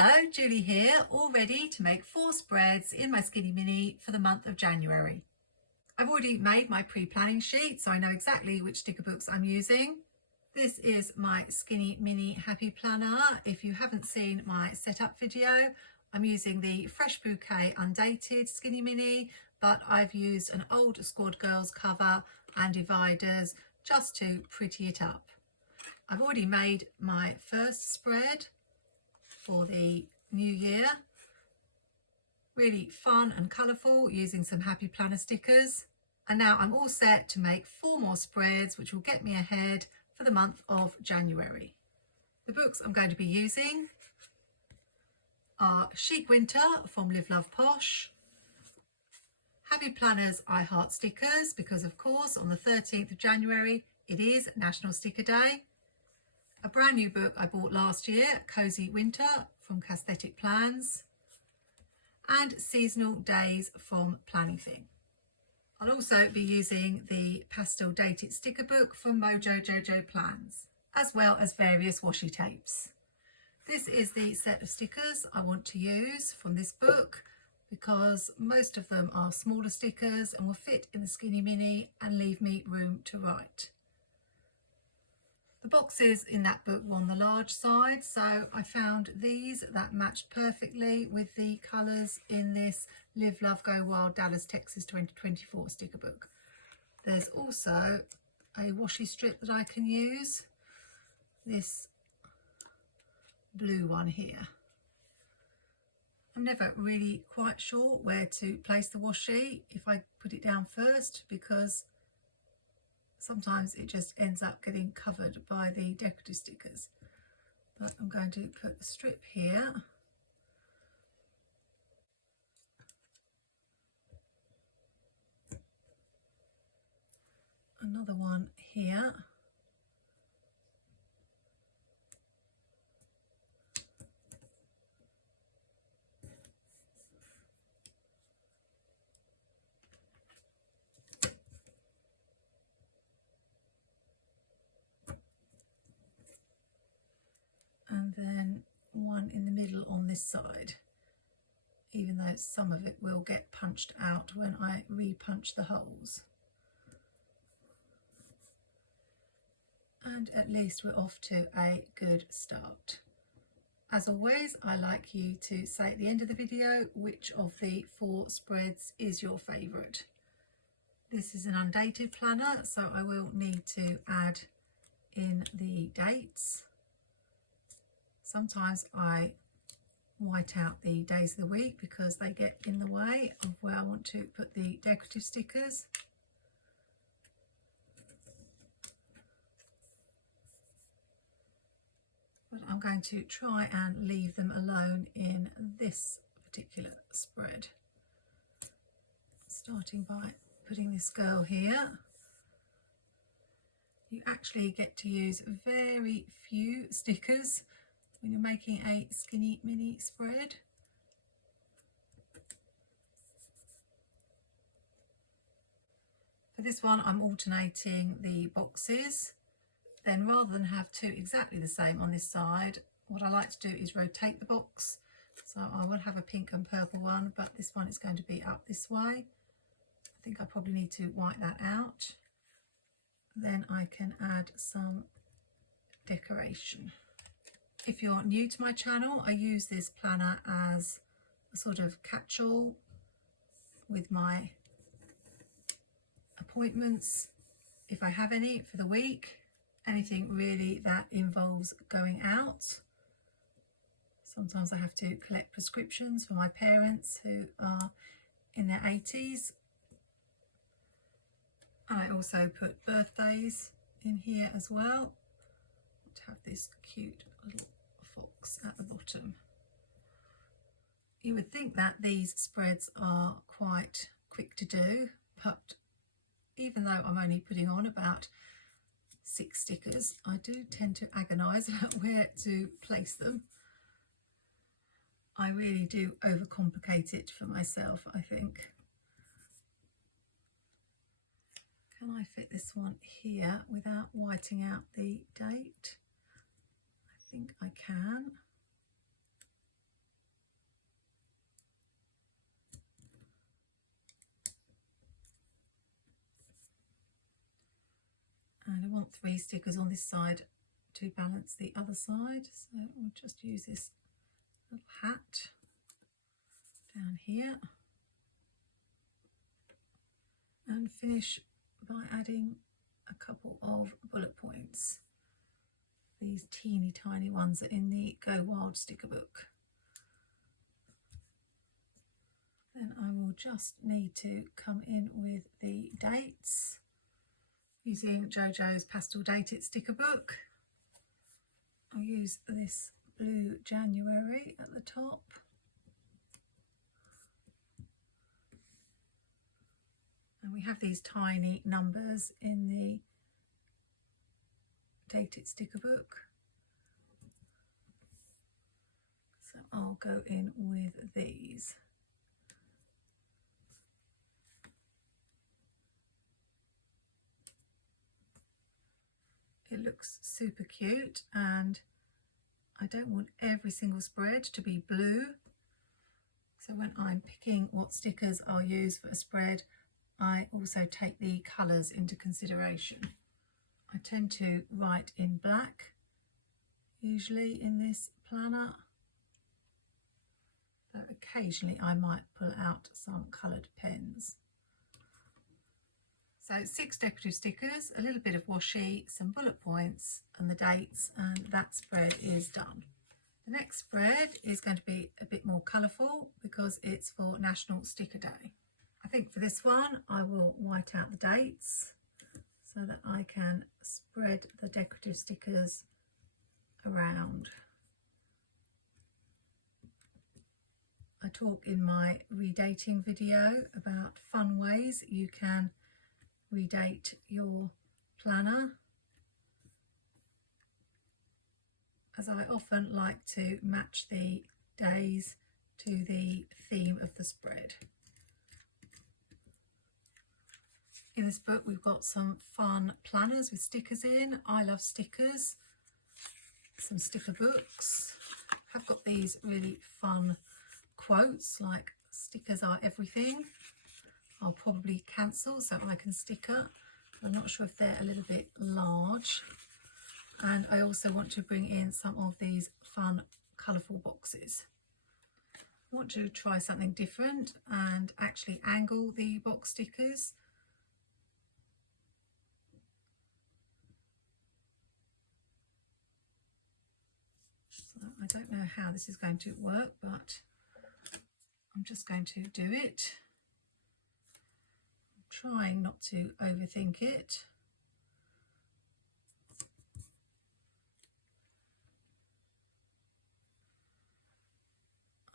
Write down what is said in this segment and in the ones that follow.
Hello, Julie here, all ready to make 4 spreads in my Skinny Mini for the month of January. I've already made my pre-planning sheet, so I know exactly which sticker books I'm using. This is my Skinny Mini Happy Planner. If you haven't seen my setup video, I'm using the Fresh Bouquet Undated Skinny Mini, but I've used an old Squad Girls cover and dividers just to pretty it up. I've already made my first spread for the new year. Really fun and colourful, using some Happy Planner stickers. And now I'm all set to make 4 more spreads, which will get me ahead for the month of January. The books I'm going to be using are Chic Winter from Liveloveposh, Happy Planners I Heart stickers, because of course on the 13th of January it is National Sticker Day. A brand new book I bought last year, Cozy Winter from Plans, and Seasonal Days from Planything. I'll also be using the Pastel Date It sticker book from MojoJoJoPlans, as well as various washi tapes. This is the set of stickers I want to use from this book, because most of them are smaller stickers and will fit in the Skinny Mini and leave me room to write. The boxes in that book were on the large side, so I found these that matched perfectly with the colours in this Live Love Go Wild Dallas Texas 2024 sticker book. There's also a washi strip that I can use, this blue one here. I'm never really quite sure where to place the washi, if I put it down first, because sometimes it just ends up getting covered by the decorative stickers. But I'm going to put a strip here. Another one here. And then one in the middle on this side, even though some of it will get punched out when I re-punch the holes. And at least we're off to a good start. As always, I like you to say at the end of the video which of the 4 spreads is your favourite. This is an undated planner, so I will need to add in the dates. Sometimes I white out the days of the week because they get in the way of where I want to put the decorative stickers. But I'm going to try and leave them alone in this particular spread. Starting by putting this girl here. You actually get to use very few stickers when you're making a Skinny Mini spread. For this one, I'm alternating the boxes. Then rather than have 2 exactly the same on this side, what I like to do is rotate the box. So I will have a pink and purple one, but this one is going to be up this way. I think I probably need to white that out. Then I can add some decoration. If you're new to my channel, I use this planner as a sort of catch-all with my appointments, if I have any for the week, anything really that involves going out. Sometimes I have to collect prescriptions for my parents who are in their 80s. And I also put birthdays in here as well, to have this cute little fox at the bottom. You would think that these spreads are quite quick to do, but even though I'm only putting on about 6 stickers, I do tend to agonise about where to place them. I really do overcomplicate it for myself, I think. Can I fit this one here without whiting out the date? I think I can. And I want 3 stickers on this side to balance the other side, so we'll just use this little hat down here and finish by adding a couple of bullet points. These teeny tiny ones are in the Go Wild sticker book. Then I will just need to come in with the dates using JoJo's Pastel Date It sticker book. I'll use this blue January at the top. And we have these tiny numbers in the Date It sticker book. So I'll go in with these. It looks super cute, and I don't want every single spread to be blue. So when I'm picking what stickers I'll use for a spread, I also take the colours into consideration. I tend to write in black, usually in this planner, but occasionally I might pull out some coloured pens. So 6 decorative stickers, a little bit of washi, some bullet points and the dates, and that spread is done. The next spread is going to be a bit more colourful because it's for National Sticker Day. I think for this one I will white out the dates so that I can spread the decorative stickers around. I talk in my redating video about fun ways you can redate your planner, as I often like to match the days to the theme of the spread. In this book we've got some fun planners with stickers in. I love stickers, some sticker books. I've got these really fun quotes like "stickers are everything." I'll probably cancel so I can sticker. I'm not sure if they're a little bit large. And I also want to bring in some of these fun colourful boxes. I want to try something different and actually angle the box stickers. So I don't know how this is going to work, but I'm just going to do it. Trying not to overthink it.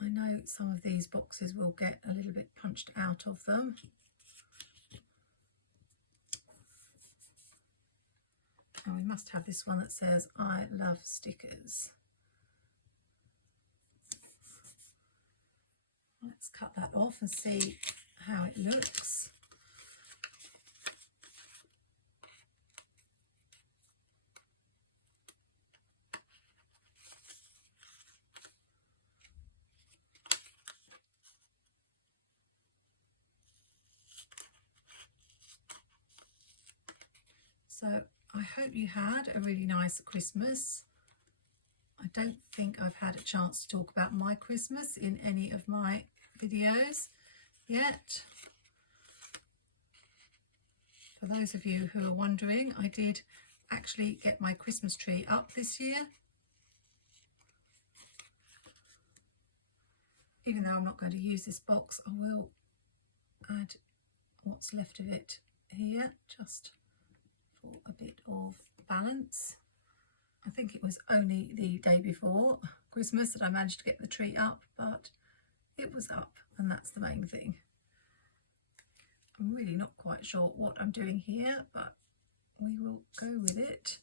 I know some of these boxes will get a little bit punched out of them. And we must have this one that says "I love stickers." Let's cut that off and see how it looks. So I hope you had a really nice Christmas. I don't think I've had a chance to talk about my Christmas in any of my videos yet. For those of you who are wondering, I did actually get my Christmas tree up this year. Even though I'm not going to use this box, I will add what's left of it here, just for a bit of balance. I think it was only the day before Christmas that I managed to get the tree up, but it was up, and that's the main thing. I'm really not quite sure what I'm doing here, but we will go with it.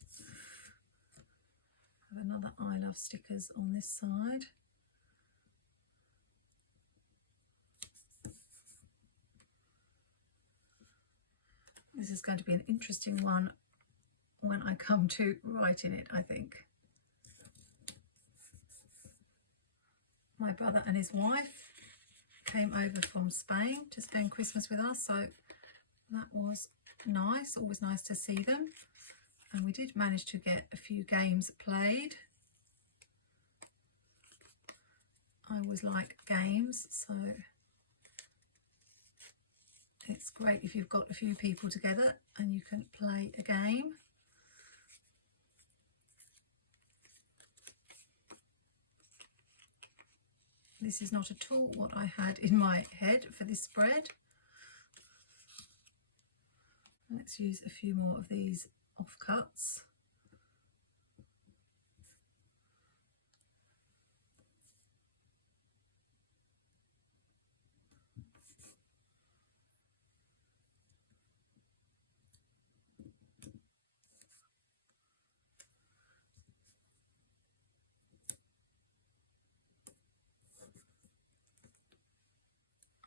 Have another "I love stickers" on this side. This is going to be an interesting one when I come to writing it, I think. My brother and his wife came over from Spain to spend Christmas with us, so that was nice, always nice to see them. And we did manage to get a few games played. I always like games, so it's great if you've got a few people together and you can play a game. This is not at all what I had in my head for this spread. Let's use a few more of these offcuts.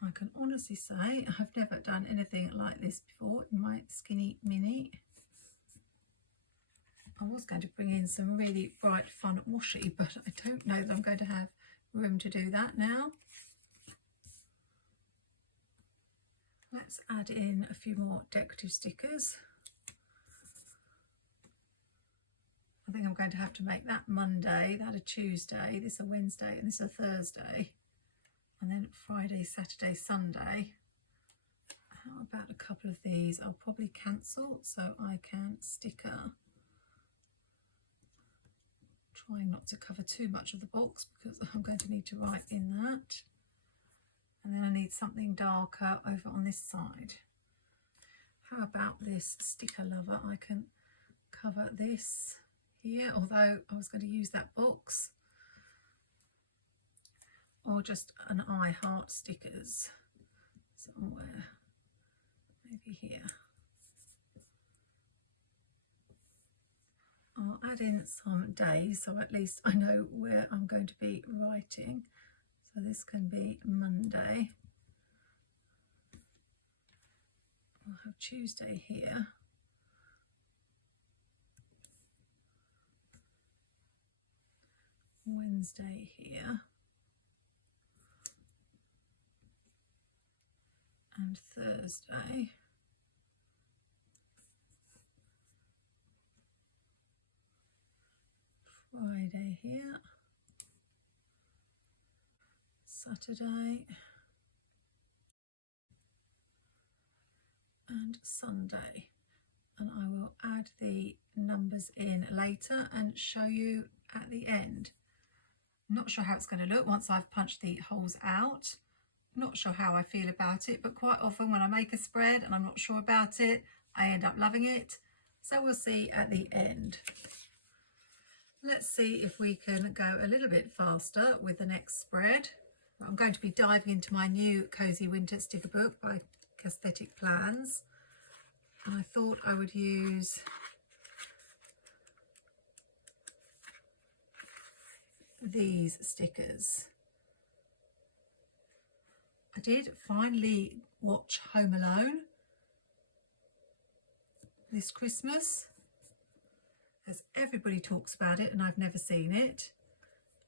I can honestly say I've never done anything like this before in my Skinny Mini. I was going to bring in some really bright fun washi, but I don't know that I'm going to have room to do that now. Let's add in a few more decorative stickers. I think I'm going to have to make that Monday, that a Tuesday, this a Wednesday, and this a Thursday. And then Friday, Saturday, Sunday. How about a couple of these? I'll probably cancel so I can sticker. Trying not to cover too much of the box because I'm going to need to write in that. And then I need something darker over on this side. How about this sticker lover? I can cover this here, although I was going to use that box. Or just an I heart stickers somewhere, maybe here. I'll add in some days so at least I know where I'm going to be writing. So this can be Monday. I'll have Tuesday here. Wednesday here. And Thursday. Friday here. Saturday. And Sunday. And I will add the numbers in later and show you at the end. I'm not sure how it's going to look once I've punched the holes out. Not sure how I feel about it, but quite often when I make a spread and I'm not sure about it, I end up loving it. So we'll see at the end. Let's see if we can go a little bit faster with the next spread. I'm going to be diving into my new Cozy Winter sticker book by Planything. And I thought I would use these stickers. I did finally watch Home Alone this Christmas, as everybody talks about it and I've never seen it.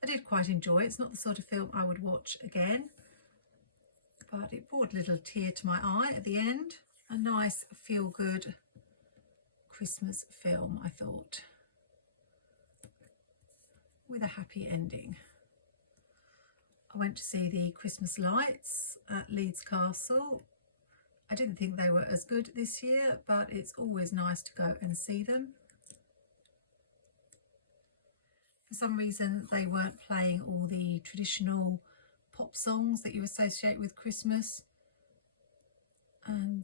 I did quite enjoy it. It's not the sort of film I would watch again, but it brought a little tear to my eye at the end. A nice feel-good Christmas film, I thought, with a happy ending. I went to see the Christmas lights at Leeds Castle. I didn't think they were as good this year, but it's always nice to go and see them. For some reason, they weren't playing all the traditional pop songs that you associate with Christmas, and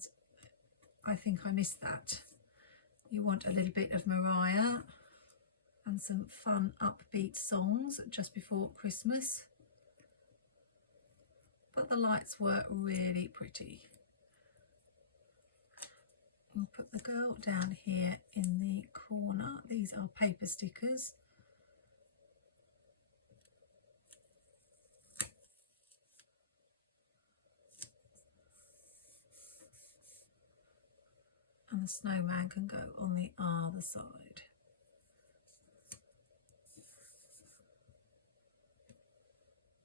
I think I missed that. You want a little bit of Mariah and some fun upbeat songs just before Christmas. But the lights were really pretty. We'll put the girl down here in the corner. These are paper stickers. And the snowman can go on the other side.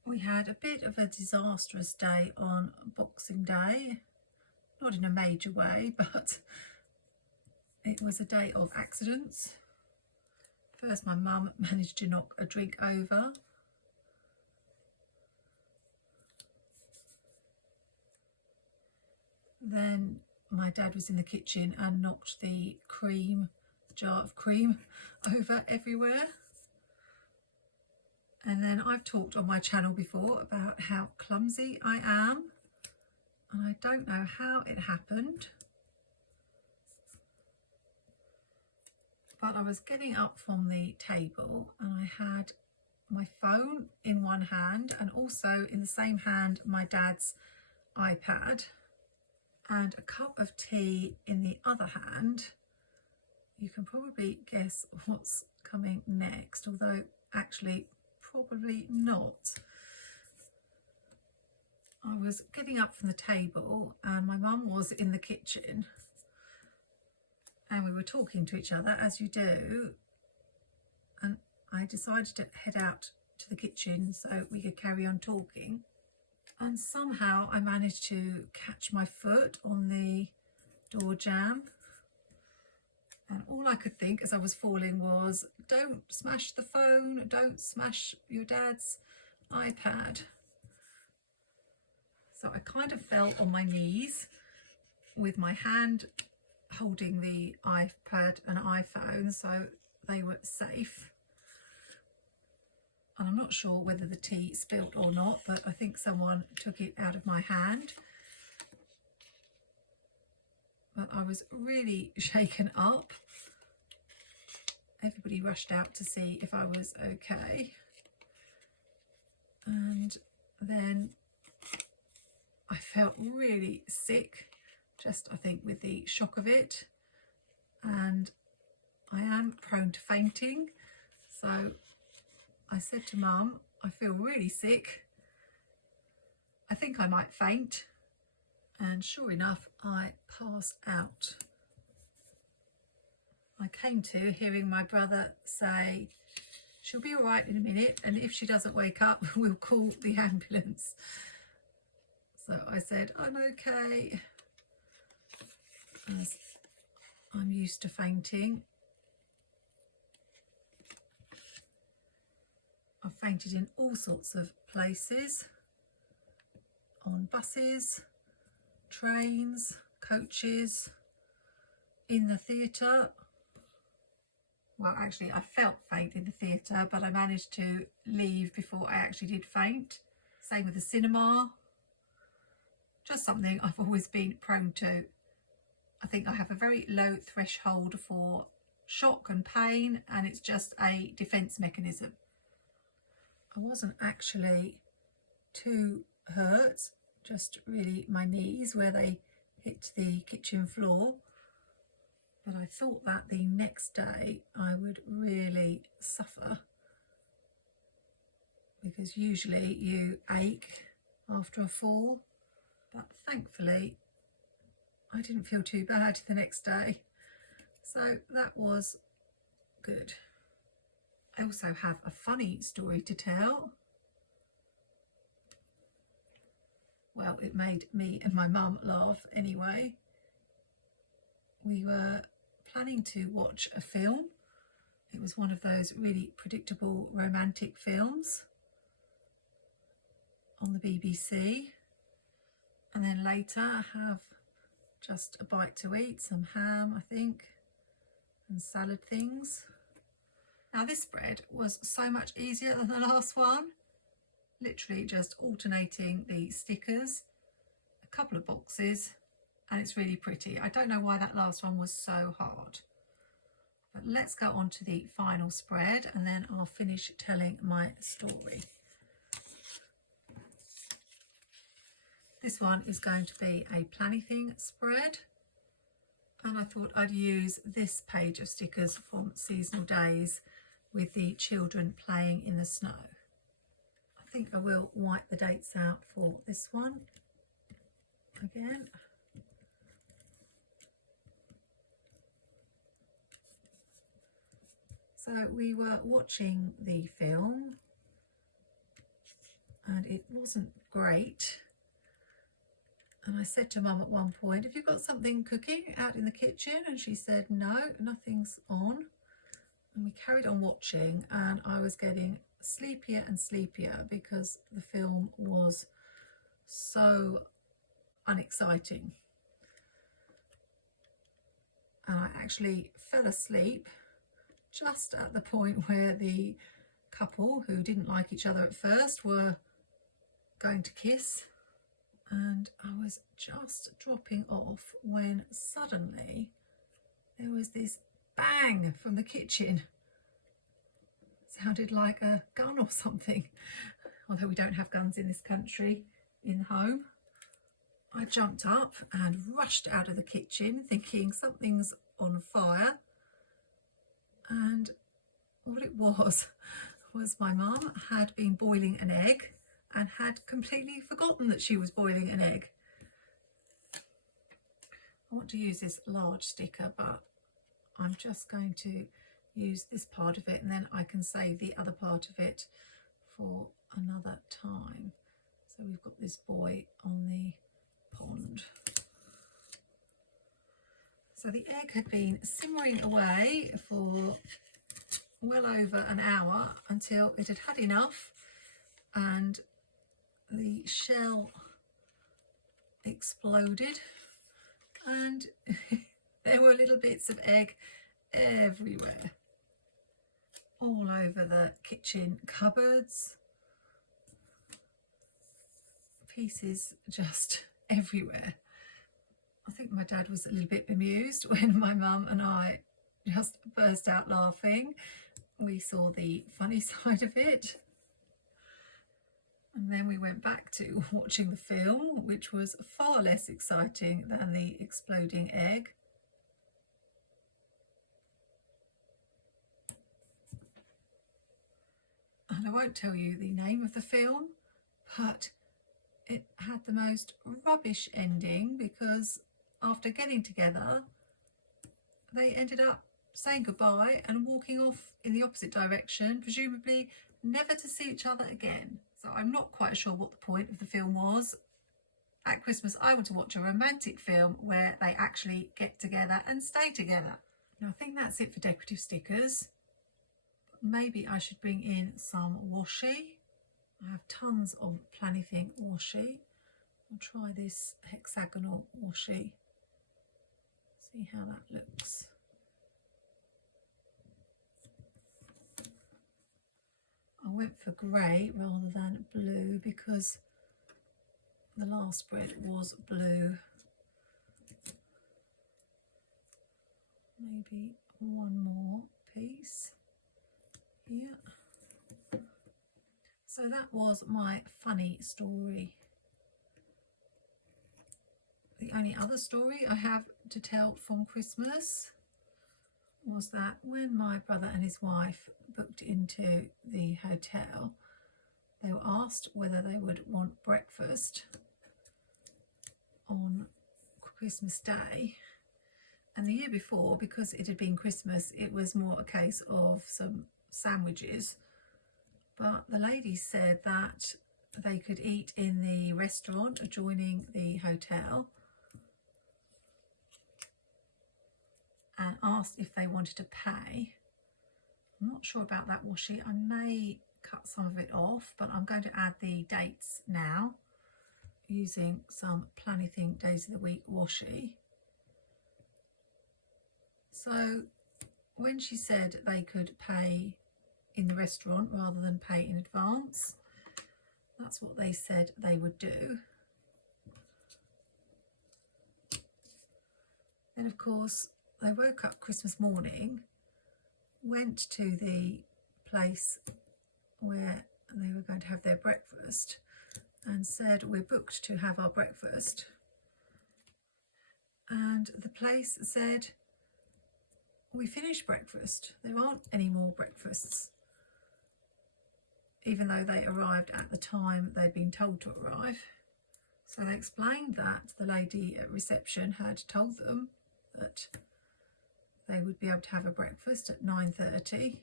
We had a bit of a disastrous day on Boxing Day. Not in a major way, but it was a day of accidents. First, my mum managed to knock a drink over. Then my dad was in the kitchen and knocked the jar of cream over everywhere. And then I've talked on my channel before about how clumsy I am, and I don't know how it happened, but I was getting up from the table and I had my phone in one hand and also in the same hand my dad's iPad and a cup of tea in the other hand. You can probably guess what's coming next, although actually probably not. I was getting up from the table and my mum was in the kitchen and we were talking to each other, as you do, and I decided to head out to the kitchen so we could carry on talking, and somehow I managed to catch my foot on the door jamb, and all I could think as I was falling was, don't smash the phone, don't smash your dad's iPad. So I kind of fell on my knees with my hand holding the iPad and iPhone so they were safe. And I'm not sure whether the tea spilt or not, but I think someone took it out of my hand. But I was really shaken up. Everybody rushed out to see if I was okay. And then I felt really sick, just I think with the shock of it. And I am prone to fainting. So I said to Mum, I feel really sick. I think I might faint. And sure enough, I passed out. I came to hearing my brother say, she'll be all right in a minute, and if she doesn't wake up, we'll call the ambulance. So I said, I'm okay, as I'm used to fainting. I've fainted in all sorts of places, on buses, trains, coaches, in the theatre. Well, actually I felt faint in the theatre, but I managed to leave before I actually did faint. Same with the cinema. Just something I've always been prone to. I think I have a very low threshold for shock and pain, and it's just a defence mechanism. I wasn't actually too hurt, just really my knees where they hit the kitchen floor. But I thought that the next day I would really suffer, because usually you ache after a fall, but thankfully I didn't feel too bad the next day, so that was good. I also have a funny story to tell. Well, it made me and my mum laugh anyway. We were planning to watch a film. It was one of those really predictable romantic films on the BBC, and then later have just a bite to eat, some ham I think, and salad things. Now this spread was so much easier than the last one, literally just alternating the stickers, a couple of boxes, and it's really pretty. I don't know why that last one was so hard. But let's go on to the final spread and then I'll finish telling my story. This one is going to be a Planything spread, and I thought I'd use this page of stickers from Seasonal Days with the children playing in the snow. I think I will wipe the dates out for this one again. So we were watching the film and it wasn't great, And I said to Mum at one point, have you got something cooking out in the kitchen? And she said, no, nothing's on. And we carried on watching, and I was getting sleepier and sleepier because the film was so unexciting. And I actually fell asleep just at the point where the couple, who didn't like each other at first, were going to kiss. And I was just dropping off when suddenly there was this bang from the kitchen. It sounded like a gun or something, although we don't have guns in this country in the home. I jumped up and rushed out of the kitchen thinking something's on fire, and what it was my mum had been boiling an egg and had completely forgotten that she was boiling an egg. I want to use this large sticker, but I'm just going to use this part of it, and then I can save the other part of it for another time. So we've got this boy on the pond. So the egg had been simmering away for well over an hour until it had had enough, and the shell exploded, and there were little bits of egg everywhere, all over the kitchen cupboards, pieces just everywhere. I think my dad was a little bit bemused when my mum and I just burst out laughing. We saw the funny side of it. And then we went back to watching the film, which was far less exciting than the exploding egg. And I won't tell you the name of the film, but it had the most rubbish ending, because after getting together, they ended up saying goodbye and walking off in the opposite direction, presumably never to see each other again. So I'm not quite sure what the point of the film was. At Christmas, I want to watch a romantic film where they actually get together and stay together. Now, I think that's it for decorative stickers. Maybe I should bring in some washi. I have tons of Planything washi. I'll try this hexagonal washi. See how that looks. I went for grey rather than blue because the last spread was blue. Maybe one more piece here. So that was my funny story. The only other story I have to tell from Christmas was that when my brother and his wife booked into the hotel, they were asked whether they would want breakfast on Christmas Day. And the year before, because it had been Christmas, it was more a case of some sandwiches. But the ladies said that they could eat in the restaurant adjoining the hotel, and asked if they wanted to pay. I'm not sure about that washi. I may cut some of it off, but I'm going to add the dates now using some Planything Days of the Week washi. So when she said they could pay in the restaurant rather than pay in advance, that's what they said they would do. Then of course they woke up Christmas morning, went to the place where they were going to have their breakfast, and said, we're booked to have our breakfast. And the place said, we finished breakfast, there aren't any more breakfasts, even though they arrived at the time they'd been told to arrive. So they explained that the lady at reception had told them that they would be able to have a breakfast at 9:30,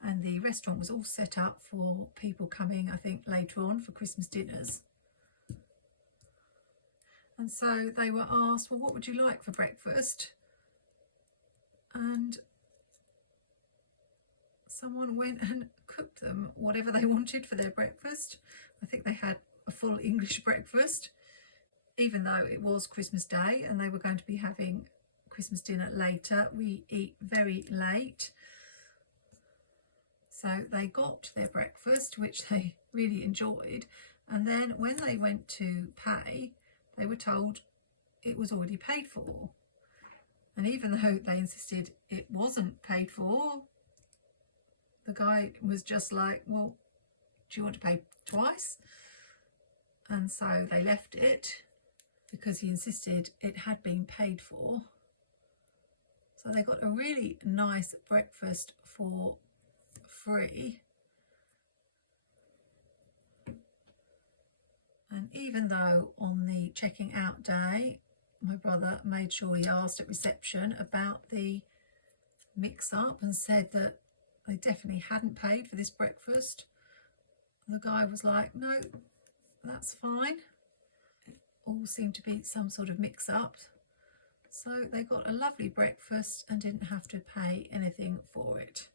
and the restaurant was all set up for people coming, I think, later on for Christmas dinners. And so they were asked, well, what would you like for breakfast? And someone went and cooked them whatever they wanted for their breakfast. I think they had a full English breakfast, even though it was Christmas Day and they were going to be having Christmas dinner later. We eat very late. So they got their breakfast, which they really enjoyed. And then when they went to pay, they were told it was already paid for. And even though they insisted it wasn't paid for, the guy was just like, well, do you want to pay twice? And so they left it because he insisted it had been paid for. So they got a really nice breakfast for free. And even though on the checking out day, my brother made sure he asked at reception about the mix-up and said that they definitely hadn't paid for this breakfast, the guy was like, no, that's fine. It all seemed to be some sort of mix-up. So they got a lovely breakfast and didn't have to pay anything for it.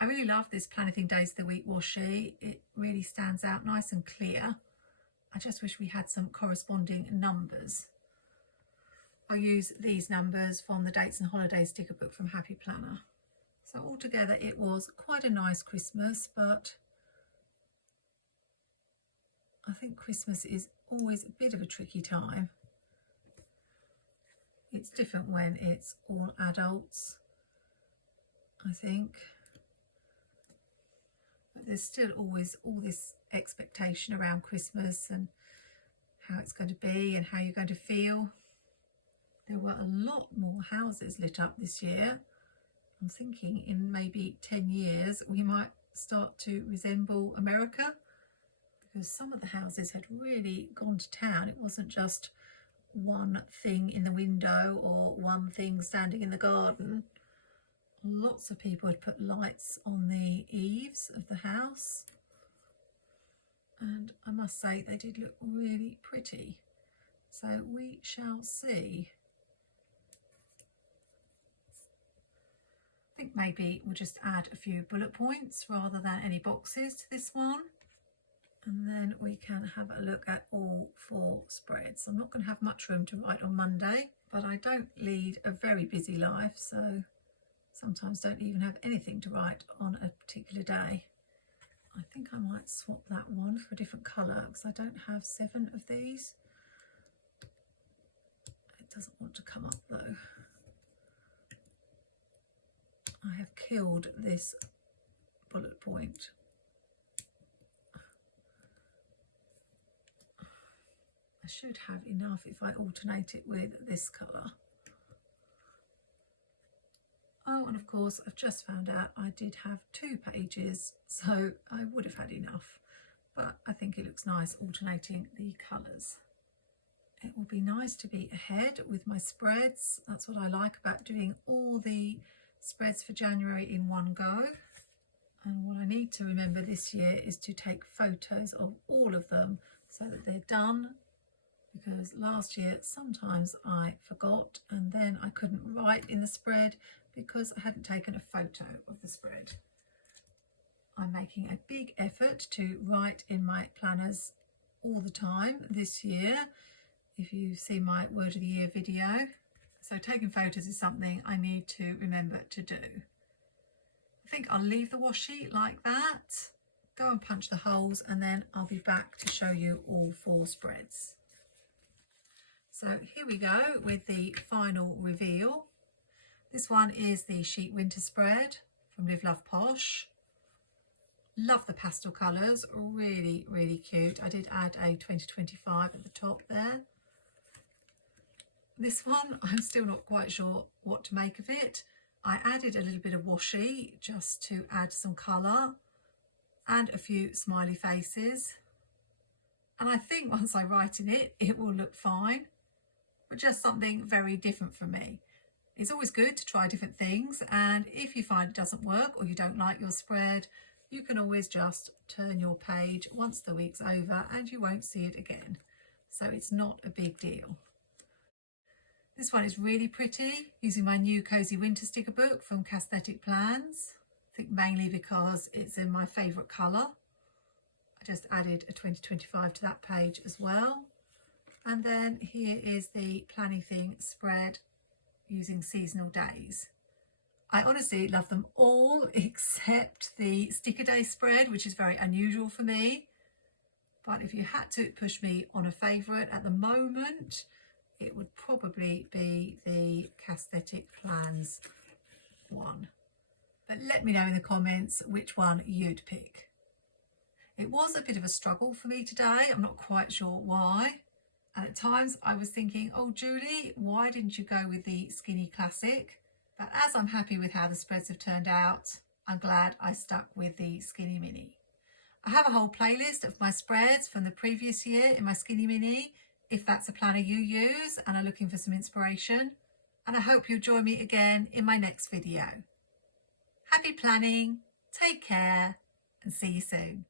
I really love this Planything Days of the Week washi. It really stands out nice and clear. I just wish we had some corresponding numbers. I use these numbers from the Dates and Holidays sticker book from Happy Planner. So altogether it was quite a nice Christmas, but I think Christmas is always a bit of a tricky time. It's different when it's all adults, I think. But there's still always all this expectation around Christmas and how it's going to be and how you're going to feel. There were a lot more houses lit up this year. I'm thinking in maybe 10 years we might start to resemble America, because some of the houses had really gone to town. It wasn't just one thing in the window or one thing standing in the garden. Lots of people had put lights on the eaves of the house, and I must say they did look really pretty. So we shall see. I think maybe we'll just add a few bullet points rather than any boxes to this one, and then we can have a look at all 4 spreads. I'm not going to have much room to write on Monday, but I don't lead a very busy life, so sometimes don't even have anything to write on a particular day. I think I might swap that one for a different colour because I don't have 7 of these. It doesn't want to come up though. I have killed this bullet point. I should have enough if I alternate it with this colour. Oh, and of course I've just found out I did have 2 pages, so I would have had enough, but I think it looks nice alternating the colours. It will be nice to be ahead with my spreads. That's what I like about doing all the spreads for January in one go. And what I need to remember this year is to take photos of all of them so that they're done, because last year sometimes I forgot and then I couldn't write in the spread because I hadn't taken a photo of the spread. I'm making a big effort to write in my planners all the time this year, if you see my word of the year video. So taking photos is something I need to remember to do. I think I'll leave the washi like that, go and punch the holes, and then I'll be back to show you all 4 spreads. So here we go with the final reveal. This one is the sheet winter spread from liveloveposh. Love the pastel colours, really, really cute. I did add a 2025 at the top there. This one, I'm still not quite sure what to make of it. I added a little bit of washi just to add some colour and a few smiley faces. And I think once I write in it, it will look fine, but just something very different from me. It's always good to try different things, and if you find it doesn't work or you don't like your spread, you can always just turn your page once the week's over and you won't see it again. so it's not a big deal. This one is really pretty, using my new Cozy Winter sticker book from Pastel Date Plans. I think mainly because it's in my favourite colour. I just added a 2025 to that page as well. And then here is the Planything spread using seasonal days. I honestly love them all except the sticker day spread, which is very unusual for me. But if you had to push me on a favourite at the moment, it would probably be the Pastel Date Plans one. But let me know in the comments which one you'd pick. It was a bit of a struggle for me today. I'm not quite sure why. And at times I was thinking, oh Julie, why didn't you go with the Skinny Classic? But as I'm happy with how the spreads have turned out, I'm glad I stuck with the Skinny Mini. I have a whole playlist of my spreads from the previous year in my Skinny Mini, if that's a planner you use and are looking for some inspiration. And I hope you'll join me again in my next video. Happy planning, take care, and see you soon.